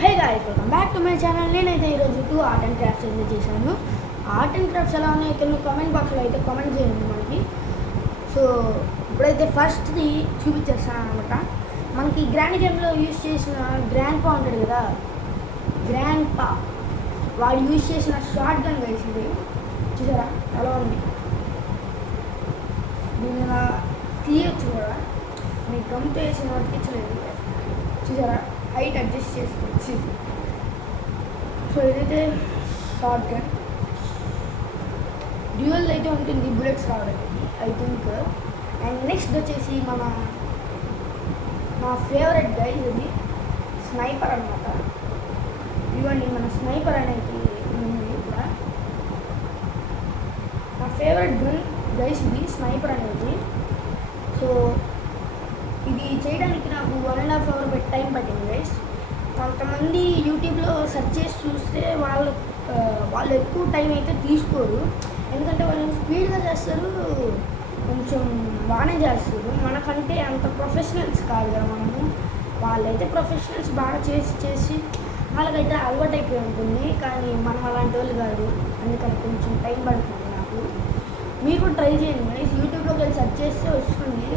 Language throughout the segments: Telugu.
Hey guys, welcome back to my channel. నేనైతే ఈరోజు 2 ఆర్ట్ అండ్ క్రాఫ్ట్స్ అయితే చేశాను. ఆర్ట్ అండ్ క్రాఫ్ట్స్ ఎలా ఉన్నాయో కింద కామెంట్ బాక్స్లో అయితే కామెంట్ చేయండి మనకి. సో ఇప్పుడైతే ఫస్ట్ది చూపించేస్తాను అనమాట. మనకి గ్రాండ్ గేమ్లో యూజ్ చేసిన గ్రాండ్ పా ఉంటాడు కదా, గ్రాండ్ పా వాడు యూజ్ చేసిన షార్ట్ గన్ గైస్. ఇది చూసారా ఎలా ఉంది? దీన్ని ఇలా తీయచ్చు కూడా, మీకు గమ్తో వేసిన వర్తించలేదు. చూసారా, హైట్ అడ్జస్ట్ చేసుకోవచ్చు. సో ఇదైతే షార్ట్ గన్ డ్యూయల్ అయితే ఉంటుంది బుల్లెట్స్ రావడానికి ఐ థింక్. అండ్ నెక్స్ట్ వచ్చేసి నా ఫేవరెట్ గైజ్ ఇది స్నైపర్ అనమాట. ఇవ్వండి మన స్నైపర్ అనేది ఉంది కూడా. నా ఫేవరెట్ గన్ గైస్ ఇది స్నైపర్ అనేది. సో ఇది చేయడానికి నాకు 1.5 hour టైం పట్టింది గైస్. కొంతమంది యూట్యూబ్లో సెర్చ్ చేసి చూస్తే వాళ్ళు ఎక్కువ టైం అయితే తీసుకోరు, ఎందుకంటే వాళ్ళు స్పీడ్గా చేస్తారు, కొంచెం బాగానే చేస్తారు. మనకంటే అంత ప్రొఫెషనల్స్ కాదు కదా మనము. వాళ్ళైతే ప్రొఫెషనల్స్ బాగా చేసి వాళ్ళకైతే అలవాటు అయిపోయి ఉంటుంది, కానీ మనం అలాంటి వాళ్ళు కాదు. అందుకని కొంచెం టైం పడుతుంది నాకు. మీకు ట్రై చేయండి గైస్, యూట్యూబ్లోకి వెళ్ళి సెర్చ్ చేస్తే వస్తుంది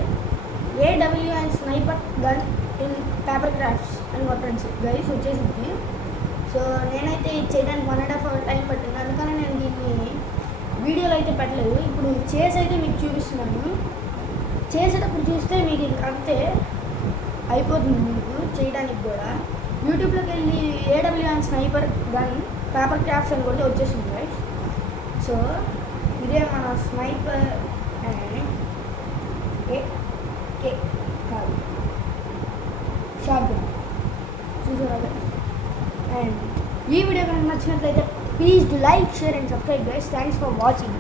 AWN sniper gun in paper crafts అని కొట్టండి గైస్, వచ్చేసింది. సో నేనైతే ఇది చేయడానికి 1.5 hour టైం పట్టింది, అందుకని నేను దీన్ని వీడియోలో అయితే పెట్టలేదు. ఇప్పుడు చేసి అయితే మీకు చూపిస్తున్నాను. చేసేటప్పుడు చూస్తే మీకు ఇంక అంతే అయిపోతుంది మీకు చేయడానికి కూడా. యూట్యూబ్లోకి వెళ్ళి AWN sniper gun paper crafts అని కొడితే వచ్చేసింది గైస్. సో ఇదే మన స్నైపర్ అండ్ కాదు షార్ట్ గన్ చూసారా. అండ్ ఈ వీడియో కనుక నచ్చినట్లయితే please like, share and subscribe guys. Thanks for watching.